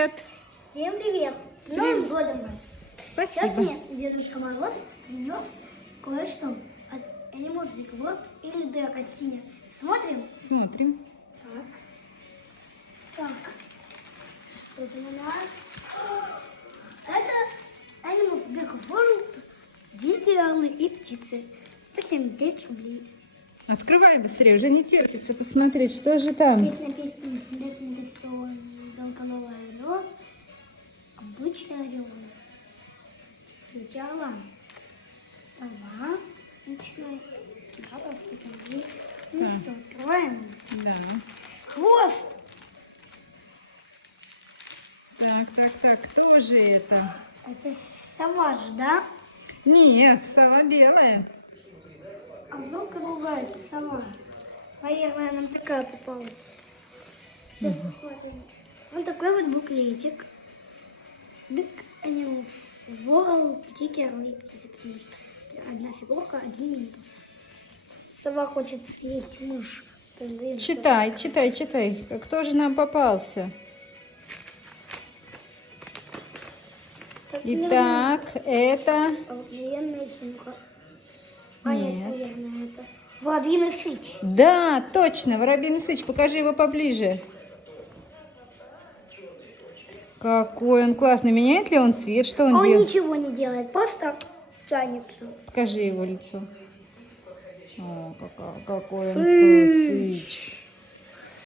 привет! Всем привет! С Новым годом вас! Сейчас Спасибо. мне Дедушка Мороз принес кое-что от Animals Big World или Драгостиня. Смотрим? Смотрим. Так, что там у нас? Это Animals Big World, дикие орлы и птицы. 179 рублей. Открывай быстрее, уже не терпится посмотреть, что же там. Здесь написано, что белконовый орел, обычный орел, третий орла, сова, обычная, красный пингвин. Ну Так. что, открываем. Да. Хвост! Так, кто же это? Это сова же, да? Нет, сова белая. А вдруг другая это сова? Наверное, нам такая попалась. Сейчас посмотрим. Вот такой вот буклетик. Big Animals World, дикие орлы и птицы, потому что одна фигурка, один минус. Сова хочет съесть мышь. Читай. Кто же нам попался? Так, Итак, это... обыкновенная симка. Нет. Наверное, это воробьиный сыч. Да, точно, воробьиный сыч. Покажи его поближе. Какой он классный. Меняет ли он цвет? Что он Он делает? ничего не делает, просто тянется. Покажи его лицо. О, какой он Сыч. сыч.